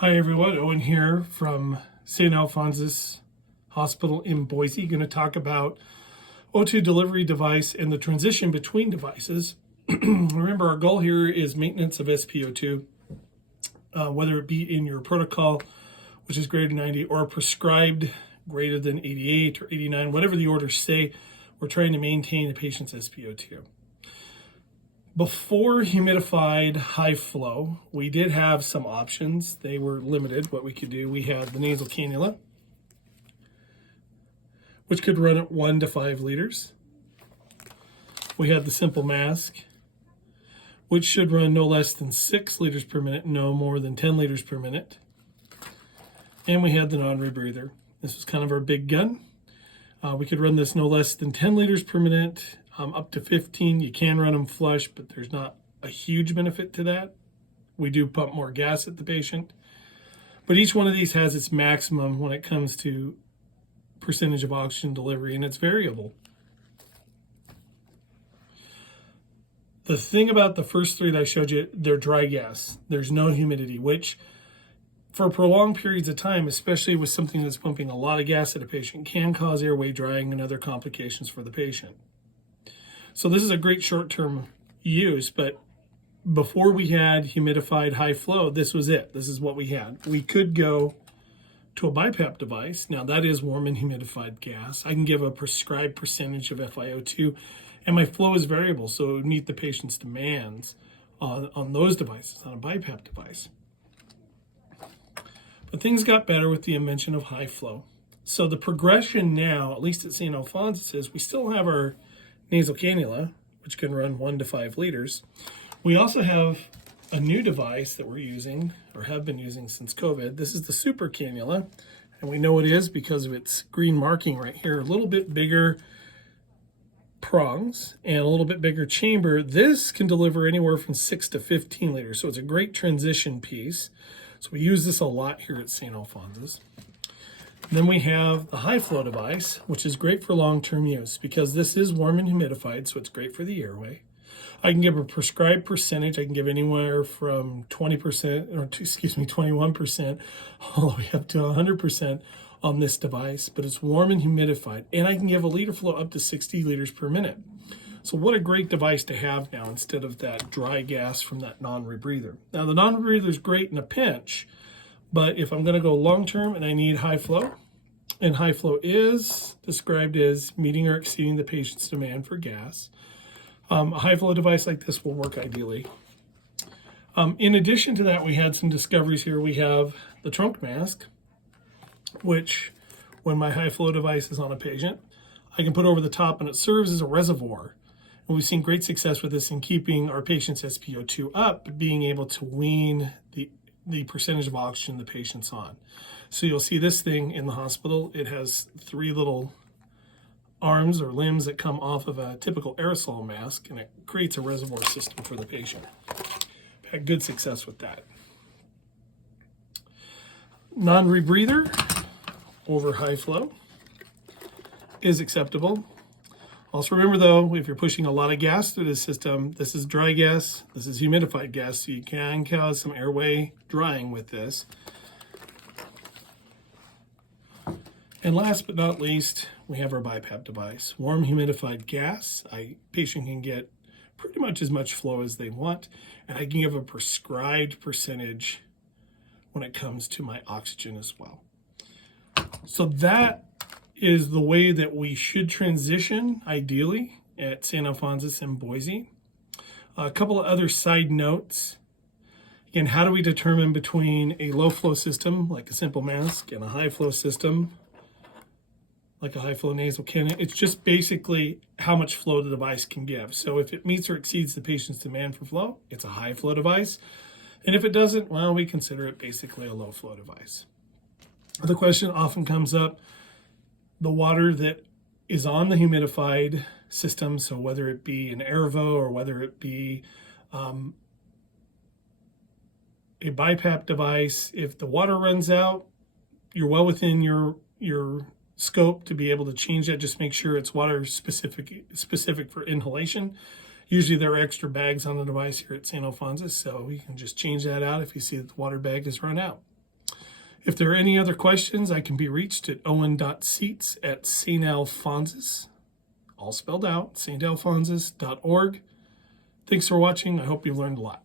Hi everyone, Owen here from St. Alphonsus Hospital in Boise. Going to talk about O2 delivery device and the transition between devices. Remember, our goal here is maintenance of SpO2, whether it be in your protocol, which is greater than 90, or prescribed greater than 88 or 89, whatever the orders say, we're trying to maintain a patient's SpO2. Before humidified high flow, we did have some options. They were limited, what we could do. We had the nasal cannula, which could run at 1 to 5 liters. We had the simple mask, which should run no less than 6 liters per minute, no more than 10 liters per minute. And we had the non-rebreather. This was kind of our big gun. We could run this no less than 10 liters per minute, up to 15. You can run them flush, but there's not a huge benefit to that. We do pump more gas at the patient. But each one of these has its maximum when it comes to percentage of oxygen delivery, and it's variable. The thing about the first three that I showed you, they're dry gas. There's no humidity, which for prolonged periods of time, especially with something that's pumping a lot of gas at a patient, can cause airway drying and other complications for the patient. So this is a great short-term use, but before we had humidified high flow, this was it. This is what we had. We could go to a BiPAP device. Now that is warm and humidified gas. I can give a prescribed percentage of FiO2, and my flow is variable, so it would meet the patient's demands on those devices, on a BiPAP device. But things got better with the invention of high flow. So the progression now, at least at St. Alphonsus, is we still have our nasal cannula, which can run 1 to 5 liters. We also have a new device that we're using, or have been using since COVID. This is the super cannula, and we know it is because of its green marking right here. A little bit bigger prongs and a little bit bigger chamber. This can deliver anywhere from 6 to 15 liters, so it's a great transition piece. So we use this a lot here at St. Alphonsus. Then we have the high flow device, which is great for long-term use because this is warm and humidified, so it's great for the airway. I can give a prescribed percentage. I can give anywhere from 21%, all the way up to 100% on this device, but it's warm and humidified. And I can give a liter flow up to 60 liters per minute. So what a great device to have now instead of that dry gas from that non-rebreather. Now the non-rebreather is great in a pinch, but if I'm going to go long-term and I need high flow, and high flow is described as meeting or exceeding the patient's demand for gas, a high flow device like this will work ideally. In addition to that, we had some discoveries here. We have the trunk mask, which when my high flow device is on a patient, I can put over the top and it serves as a reservoir. And we've seen great success with this in keeping our patient's SpO2 up, being able to wean the percentage of oxygen the patient's on. So you'll see this thing in the hospital. It has 3 little arms or limbs that come off of a typical aerosol mask, and it creates a reservoir system for the patient. Had good success with that. Non-rebreather over high flow is acceptable. Also remember though, if you're pushing a lot of gas through the system, this is dry gas, this is humidified gas, so you can cause some airway drying with this. And last but not least, we have our BiPAP device. Warm humidified gas. Patient can get pretty much as much flow as they want, and I can give a prescribed percentage when it comes to my oxygen as well. So that is the way that we should transition, ideally, at St. Alphonsus in Boise. A couple of other side notes. Again, how do we determine between a low flow system, like a simple mask, and a high flow system, like a high flow nasal cannula? It's just basically how much flow the device can give. So if it meets or exceeds the patient's demand for flow, it's a high flow device. And if it doesn't, well, we consider it basically a low flow device. The question often comes up, the water that is on the humidified system, so whether it be an Airvo or whether it be a BiPAP device, if the water runs out, you're well within your scope to be able to change that. Just make sure it's water specific for inhalation. Usually there are extra bags on the device here at St. Alphonsus, so you can just change that out if you see that the water bag has run out. If there are any other questions, I can be reached at owen.seats@stalphonsus, all spelled out, stalphonsus.org. Thanks for watching. I hope you learned a lot.